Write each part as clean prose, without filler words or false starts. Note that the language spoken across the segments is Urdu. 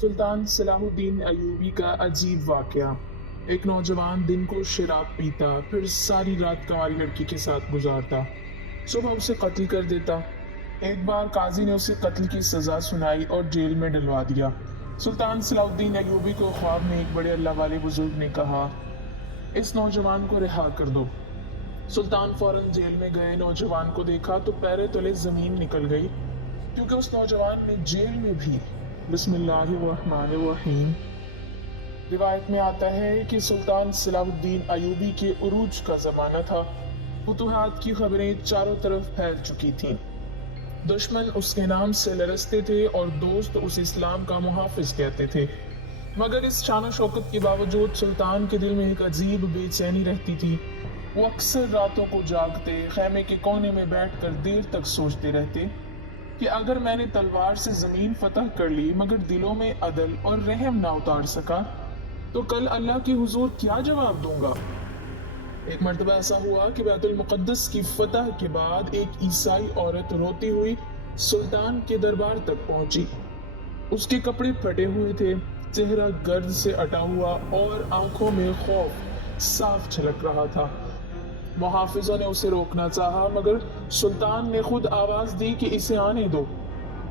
سلطان صلاح الدین ایوبی کا عجیب واقعہ۔ ایک نوجوان دن کو شراب پیتا، پھر ساری رات کنواری لڑکی کے ساتھ گزارتا، صبح اسے قتل کر دیتا۔ ایک بار قاضی نے اسے قتل کی سزا سنائی اور جیل میں ڈلوا دیا۔ سلطان صلاح الدین ایوبی کو خواب میں ایک بڑے اللہ والے بزرگ نے کہا، اس نوجوان کو رہا کر دو۔ سلطان فوراً جیل میں گئے، نوجوان کو دیکھا تو پیرے تلے زمین نکل گئی، کیونکہ اس نوجوان نے جیل میں بھی بسم اللہ الرحمن الرحیم۔ روایت میں آتا ہے کہ سلطان صلاح الدین ایوبی کے عروج کا زمانہ تھا۔ فتوحات کی خبریں چاروں طرف پھیل چکی تھیں۔ دشمن اس کے نام سے لرزتے تھے اور دوست اسے اسلام کا محافظ کہتے تھے، مگر اس شان و شوکت کے باوجود سلطان کے دل میں ایک عجیب بے چینی رہتی تھی۔ وہ اکثر راتوں کو جاگتے، خیمے کے کونے میں بیٹھ کر دیر تک سوچتے رہتے کہ اگر میں نے تلوار سے زمین فتح کر لی مگر دلوں میں عدل اور رحم نہ اتار سکا تو کل اللہ کے حضور کیا جواب دوں گا۔ ایک مرتبہ ایسا ہوا کہ بیت المقدس کی فتح کے بعد ایک عیسائی عورت روتی ہوئی سلطان کے دربار تک پہنچی۔ اس کے کپڑے پھٹے ہوئے تھے، چہرہ گرد سے اٹا ہوا اور آنکھوں میں خوف صاف جھلک رہا تھا۔ محافظوں نے اسے روکنا چاہا مگر سلطان نے خود آواز دی کہ اسے آنے دو۔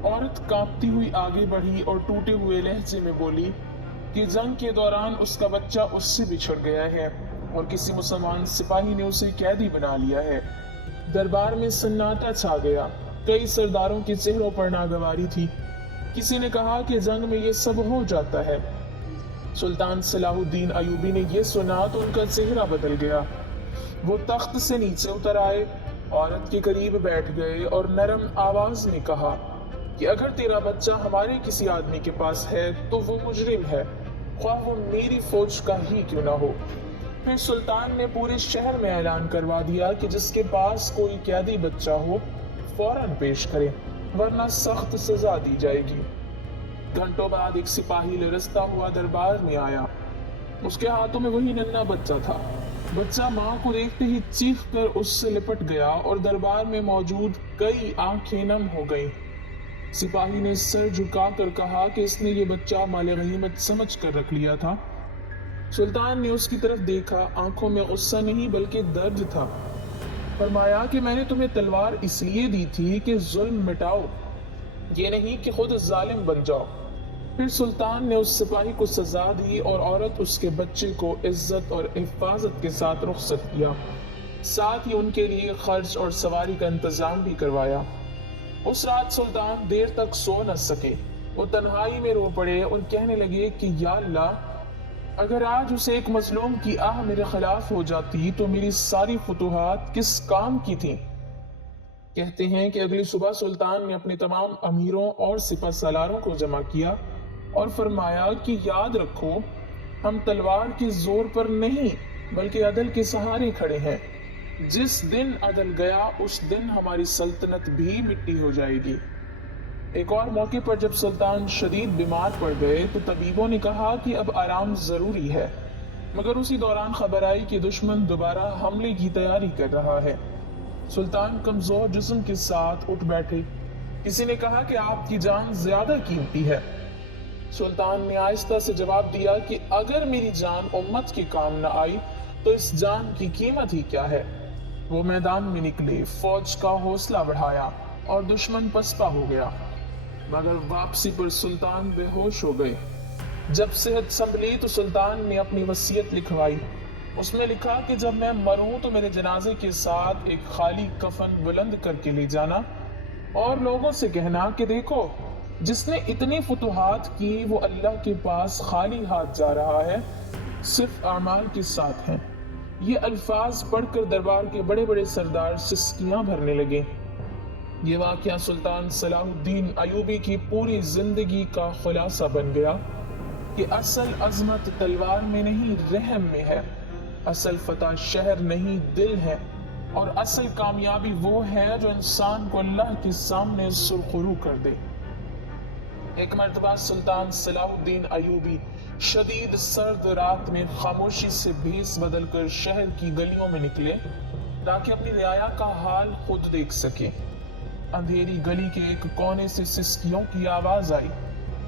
عورت کانپتی ہوئی آگے بڑھی اور ٹوٹے ہوئے لہجے میں بولی کہ جنگ کے دوران اس کا بچہ اس سے بچھڑ گیا ہے اور کسی مسلمان سپاہی نے اسے قیدی بنا لیا ہے۔ دربار میں سناٹا چھا گیا، کئی سرداروں کے چہروں پر ناگواری تھی۔ کسی نے کہا کہ جنگ میں یہ سب ہو جاتا ہے۔ سلطان صلاح الدین ایوبی نے یہ سنا تو ان کا چہرہ بدل گیا۔ وہ تخت سے نیچے اتر آئے، عورت کے قریب بیٹھ گئے اور نرم آواز میں کہا کہ اگر تیرا بچہ ہمارے کسی آدمی کے پاس ہے تو وہ مجرم ہے، خواہ وہ میری فوج کا ہی کیوں نہ ہو۔ پھر سلطان نے پورے شہر میں اعلان کروا دیا کہ جس کے پاس کوئی قیدی بچہ ہو فوراً پیش کرے، ورنہ سخت سزا دی جائے گی۔ گھنٹوں بعد ایک سپاہی لرزتا ہوا دربار میں آیا۔ اس کے ہاتھوں میں وہی ننھا بچہ تھا۔ بچہ ماں کو دیکھتے ہی چیخ کر اس سے لپٹ گیا اور دربار میں موجود کئی آنکھیں نم ہو گئیں۔ سپاہی نے سر جھکا کر کہا کہ اس نے یہ بچہ مال غنیمت سمجھ کر رکھ لیا تھا۔ سلطان نے اس کی طرف دیکھا، آنکھوں میں غصہ نہیں بلکہ درد تھا۔ فرمایا کہ میں نے تمہیں تلوار اس لیے دی تھی کہ ظلم مٹاؤ، یہ نہیں کہ خود ظالم بن جاؤ۔ پھر سلطان نے اس سپاہی کو سزا دی اور عورت اس کے بچے کو عزت اور حفاظت کے ساتھ رخصت کیا، ساتھ ہی ان کے لیے خرچ اور سواری کا انتظام بھی کروایا۔ اس رات سلطان دیر تک سو نہ سکے۔ وہ تنہائی میں رو پڑے اور کہنے لگے کہ یا اللہ، اگر آج اسے ایک مظلوم کی آہ میرے خلاف ہو جاتی تو میری ساری فتوحات کس کام کی تھی۔ کہتے ہیں کہ اگلی صبح سلطان نے اپنے تمام امیروں اور سپہ سالاروں کو جمع کیا اور فرمایا کہ یاد رکھو، ہم تلوار کے زور پر نہیں بلکہ عدل کے سہارے کھڑے ہیں۔ جس دن عدل گیا اس دن ہماری سلطنت بھی مٹی ہو جائے گی۔ ایک اور موقع پر جب سلطان شدید بیمار پڑ گئے تو طبیبوں نے کہا کہ اب آرام ضروری ہے، مگر اسی دوران خبر آئی کہ دشمن دوبارہ حملے کی تیاری کر رہا ہے۔ سلطان کمزور جسم کے ساتھ اٹھ بیٹھے۔ کسی نے کہا کہ آپ کی جان زیادہ قیمتی ہے۔ سلطان نے آہستہ سے جواب دیا کہ اگر میری جان امت کے کام نہ آئی تو اس جان کی قیمت ہی کیا ہے۔ وہ میدان میں نکلے، فوج کا حوصلہ بڑھایا اور دشمن پسپا ہو گیا، مگر واپسی پر سلطان بے ہوش ہو گئے۔ جب صحت سنبھلی تو سلطان نے اپنی وصیت لکھوائی۔ اس میں لکھا کہ جب میں مروں تو میرے جنازے کے ساتھ ایک خالی کفن بلند کر کے لے جانا اور لوگوں سے کہنا کہ دیکھو، جس نے اتنی فتوحات کی وہ اللہ کے پاس خالی ہاتھ جا رہا ہے، صرف اعمال کے ساتھ ہیں۔ یہ الفاظ پڑھ کر دربار کے بڑے بڑے سردار سسکیاں بھرنے لگے۔ یہ واقعہ سلطان صلاح الدین ایوبی کی پوری زندگی کا خلاصہ بن گیا کہ اصل عظمت تلوار میں نہیں رحم میں ہے، اصل فتح شہر نہیں دل ہے، اور اصل کامیابی وہ ہے جو انسان کو اللہ کے سامنے سرخرو کر دے۔ ایک مرتبہ سلطان صلاح الدین ایوبی شدید سرد رات میں خاموشی سے بھیس بدل کر شہر کی گلیوں میں نکلے تاکہ اپنی رعایا کا حال خود دیکھ سکے۔ اندھیری گلی کے ایک کونے سے سسکیوں کی آواز آئی۔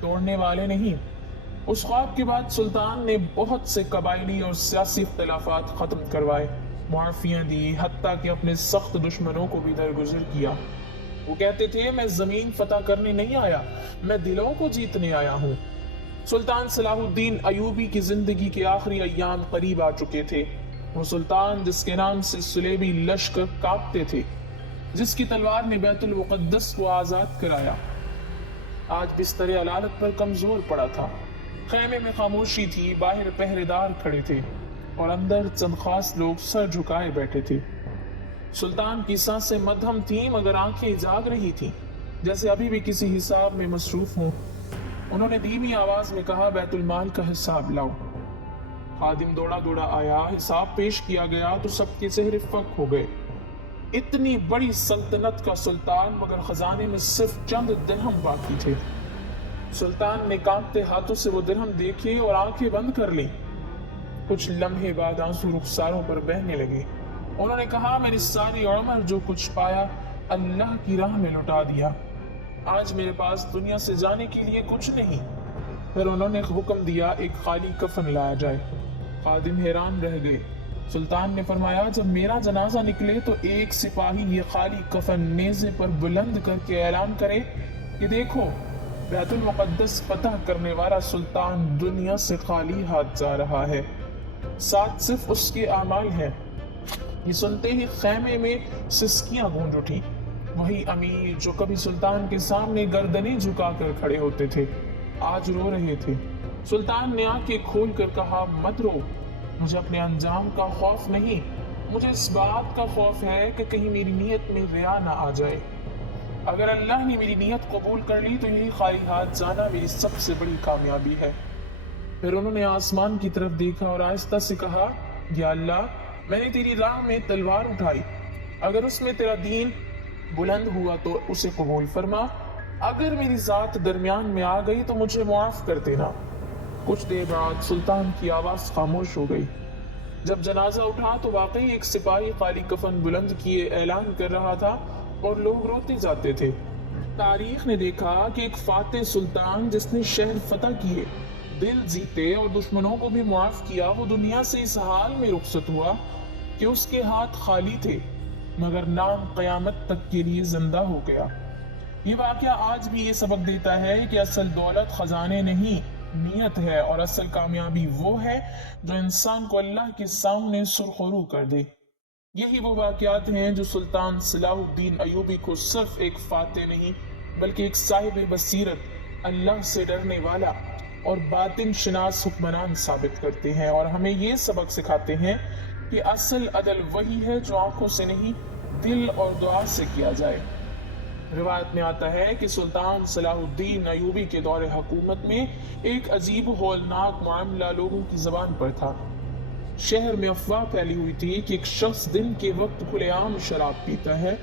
توڑنے والے نہیں۔ اس خواب کے بعد سلطان نے بہت سے قبائلی اور سیاسی اختلافات ختم کروائے، معافیاں دی، حتیٰ کہ اپنے سخت دشمنوں کو بھی درگزر کیا۔ وہ کہتے تھے میں زمین فتح کرنے نہیں آیا، میں دلوں کو جیتنے آیا ہوں۔ سلطان صلاح الدین ایوبی کی زندگی کے آخری ایام قریب آ چکے تھے۔ وہ سلطان جس کے نام سے صلیبی لشکر کانپتے تھے، جس کی تلوار نے بیت المقدس کو آزاد کرایا، آج بستر علالت پر کمزور پڑا تھا۔ خیمے میں خاموشی تھی، باہر پہرے دار کھڑے تھے اور اندر چند خاص لوگ سر جھکائے بیٹھے تھے۔ سلطان کی سانسیں مدھم تھیں مگر آنکھیں جاگ رہی تھیں، جیسے ابھی بھی کسی حساب میں مصروف ہوں۔ انہوں نے دھیمی آواز میں کہا، بیت المال کا حساب لاؤ۔ خادم دوڑا دوڑا آیا، حساب پیش کیا گیا تو سب کے چہرے فک ہو گئے۔ اتنی بڑی سلطنت کا سلطان مگر خزانے میں صرف چند درہم باقی تھے۔ سلطان نے کانپتے ہاتھوں سے وہ درہم دیکھے اور آنکھیں بند کر لی۔ کچھ لمحے بعد آنسو رخساروں پر بہنے لگے۔ انہوں نے کہا، میں نے ساری عمر جو کچھ پایا اللہ کی راہ میں لٹا دیا، آج میرے پاس دنیا سے جانے کے لیے کچھ نہیں۔ پھر انہوں نے حکم دیا ایک خالی کفن لایا جائے۔ خادم حیران رہ گئے۔ سلطان نے فرمایا، جب میرا جنازہ نکلے تو ایک سپاہی یہ خالی کفن نیزے پر بلند کر کے اعلان کرے کہ دیکھو، بیت المقدس فتح کرنے والا سلطان دنیا سے خالی ہاتھ جا رہا ہے، ساتھ صرف اس کے اعمال ہیں۔ یہ سنتے ہی خیمے میں سسکیاں گونج اٹھی۔ وہی امیر جو کبھی سلطان کے سامنے گردنیں جھکا کر کھڑے ہوتے تھے، آج رو رہے تھے۔ سلطان نے آنکھیں کھول کر کہا، مت رو، مجھے اپنے انجام کا خوف نہیں، مجھے اس بات کا خوف ہے کہ کہیں میری نیت میں ریا نہ آ جائے۔ اگر اللہ نے میری نیت قبول کر لی تو یہی خالی ہاتھ جانا میری سب سے بڑی کامیابی ہے۔ پھر انہوں نے آسمان کی طرف دیکھا اور آہستہ سے کہا، یا اللہ، میں نے تیری راہ میں تلوار اٹھائی، اگر اس میں تیرا دین بلند ہوا تو اسے قبول فرما، اگر میری ذات درمیان میں آ گئی تو مجھے معاف کر دینا۔ کچھ دیر بعد سلطان کی آواز خاموش ہو گئی۔ جب جنازہ اٹھا تو واقعی ایک سپاہی خالی کفن بلند کیے اعلان کر رہا تھا اور لوگ روتے جاتے تھے۔ تاریخ نے دیکھا کہ ایک فاتح سلطان جس نے شہر فتح کیے، دل جیتے اور دشمنوں کو بھی معاف کیا، وہ دنیا سے اس حال میں رخصت ہوا کہ اس کے ہاتھ خالی تھے مگر نام قیامت تک کے لیے زندہ ہو گیا۔ یہ واقعہ آج بھی یہ سبق دیتا ہے کہ اصل دولت خزانے نہیں، نیت ہے، اور اصل کامیابی وہ ہے جو انسان کو اللہ کے سامنے سرخرو کر دے۔ یہی وہ واقعات ہیں جو سلطان صلاح الدین ایوبی کو صرف ایک فاتح نہیں بلکہ ایک صاحب بصیرت، اللہ سے ڈرنے والا اور باطن شناس حکمران ثابت کرتے ہیں، اور ہمیں یہ سبق سکھاتے ہیں کہ اصل عدل وہی ہے جو آنکھوں سے نہیں، دل اور دعا سے کیا جائے۔ روایت میں آتا ہے کہ سلطان صلاح الدین ایوبی کے دور حکومت میں ایک عجیب و ہولناک معاملہ لوگوں کی زبان پر تھا۔ شہر میں افواہ پھیلی ہوئی تھی کہ ایک شخص دن کے وقت کھلے عام شراب پیتا ہے،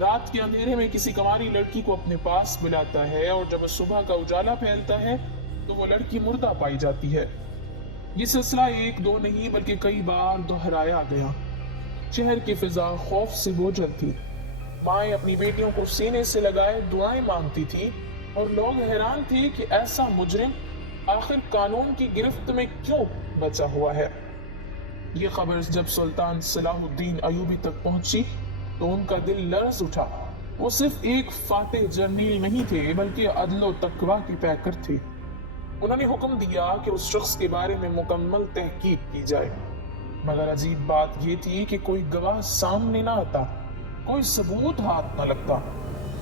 رات کے اندھیرے میں کسی کنواری لڑکی کو اپنے پاس بلاتا ہے، اور جب صبح کا اجالا پھیلتا ہے تو وہ لڑکی مردہ پائی جاتی ہے۔ یہ سلسلہ ایک دو نہیں بلکہ کئی بار دہرایا گیا۔ شہر کی فضا خوف سے بوجھل تھی، مائیں اپنی بیٹیوں کو سینے سے لگائے دعائیں مانگتی تھی، اور لوگ حیران تھے کہ ایسا مجرم آخر قانون کی گرفت میں کیوں بچا ہوا ہے۔ یہ خبر جب سلطان صلاح الدین ایوبی تک پہنچی تو ان کا دل لرز اٹھا۔ وہ صرف ایک فاتح جرنیل نہیں تھے بلکہ عدل و تقوی کے پیکر تھے۔ انہوں نے حکم دیا کہ اس شخص کے بارے میں مکمل تحقیق کی جائے، مگر عجیب بات یہ تھی کہ کوئی گواہ سامنے نہ آتا، کوئی ثبوت ہاتھ نہ لگتا۔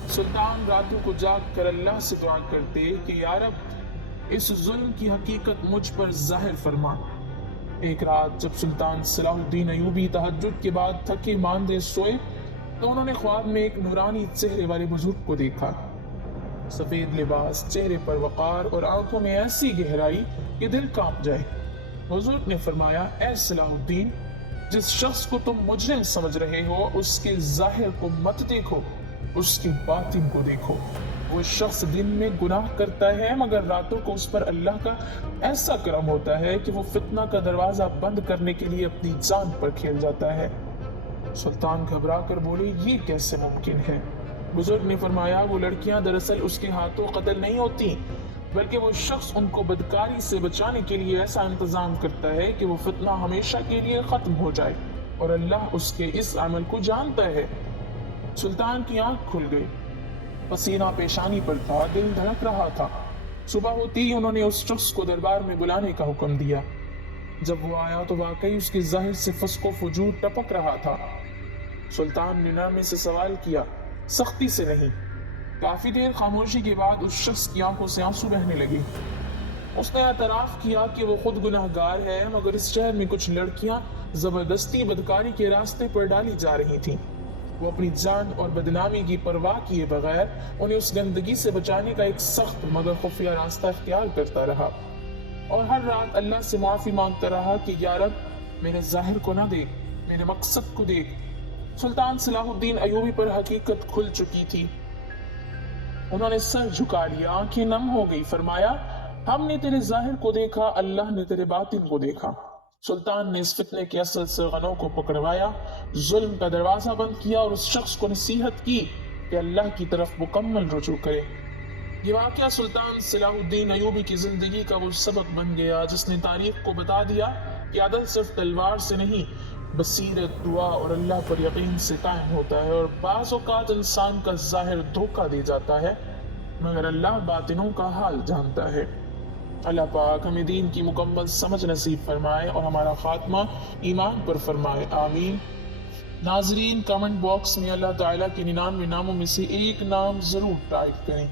سلطان راتوں کو جاگ کر اللہ سے دعا کرتے کہ یا رب، اس ظلم کی حقیقت مجھ پر ظاہر فرما۔ ایک رات جب سلطان صلاح الدین ایوبی تہجد کے بعد تھکے ماندے سوئے تو انہوں نے خواب میں ایک نورانی چہرے والے بزرگ کو دیکھا۔ سفید لباس، چہرے پر وقار اور آنکھوں میں ایسی گہرائی کہ دل کانپ جائے۔ بزرگ نے فرمایا، اے صلاح الدین، جس شخص کو تم مجرم سمجھ رہے ہو اس کے ظاہر کو مت دیکھو، اس کے باطن کو دیکھو۔ وہ شخص دن میں گناہ کرتا ہے مگر راتوں کو اس پر اللہ کا ایسا کرم ہوتا ہے کہ وہ فتنہ کا دروازہ بند کرنے کے لیے اپنی جان پر کھیل جاتا ہے۔ سلطان گھبرا کر بولے، یہ کیسے ممکن ہے؟ بزرگ نے فرمایا، وہ لڑکیاں دراصل اس کے ہاتھوں قتل نہیں ہوتی بلکہ وہ شخص ان کو بدکاری سے بچانے کے لیے ایسا انتظام کرتا ہے کہ وہ فتنہ ہمیشہ کے لیے ختم ہو جائے، اور اللہ اس کے اس عمل کو جانتا ہے۔ سلطان کی آنکھ کھل گئی، پسینہ پیشانی پر تھا، دل دھڑک رہا تھا۔ صبح ہوتی ہی انہوں نے اس شخص کو دربار میں بلانے کا حکم دیا۔ جب وہ آیا تو واقعی اس کے ظاہر سے فسق و فجور ٹپک رہا تھا۔ سلطان نے نرمی سے سوال کیا، سختی سے نہیں۔ کافی دیر خاموشی کے بعد اس شخص کی آنکھوں سے آنسو بہنے لگے۔ اس نے اعتراف کیا کہ وہ خود گناہگار ہے، مگر اس شہر میں کچھ لڑکیاں زبردستی بدکاری کے راستے پر ڈالی جا رہی تھیں۔ وہ اپنی جان اور بدنامی کی پرواہ کیے بغیر انہیں اس گندگی سے بچانے کا ایک سخت مگر خفیہ راستہ اختیار کرتا رہا، اور ہر رات اللہ سے معافی مانگتا رہا کہ یا رب، میرے ظاہر کو نہ دیکھ، میرے مقصد کو دیکھ۔ سلطان صلاح الدین ایوبی پر حقیقت کھل چکی تھی۔ انہوں نے سر جھکا لیا، آنکھیں نم ہو گئی، فرمایا، ہم نے تیرے ظاہر کو دیکھا، اللہ نے تیرے باطن کو دیکھا۔ سلطان نے اس فتنے کے اصل سرغنوں کو پکڑوایا، ظلم کا دروازہ بند کیا اور اس شخص کو نصیحت کی کہ اللہ کی طرف مکمل رجوع کرے۔ یہ واقعہ سلطان صلاح الدین ایوبی کی زندگی کا وہ سبق بن گیا جس نے تاریخ کو بتا دیا کہ عدل صرف تلوار سے نہیں، بصیرت، دعا اور اللہ پر یقین سے قائم ہوتا ہے۔ اور بعض اوقات انسان کا ظاہر دھوکہ دے جاتا ہے، مگر اللہ باطنوں کا حال جانتا ہے۔ اللہ پاک ہمیں دین کی مکمل سمجھ نصیب فرمائے اور ہمارا خاتمہ ایمان پر فرمائے، آمین۔ ناظرین، کمنٹ باکس میں اللہ تعالیٰ کے 99 ناموں میں سے ایک نام ضرور ٹائپ کریں۔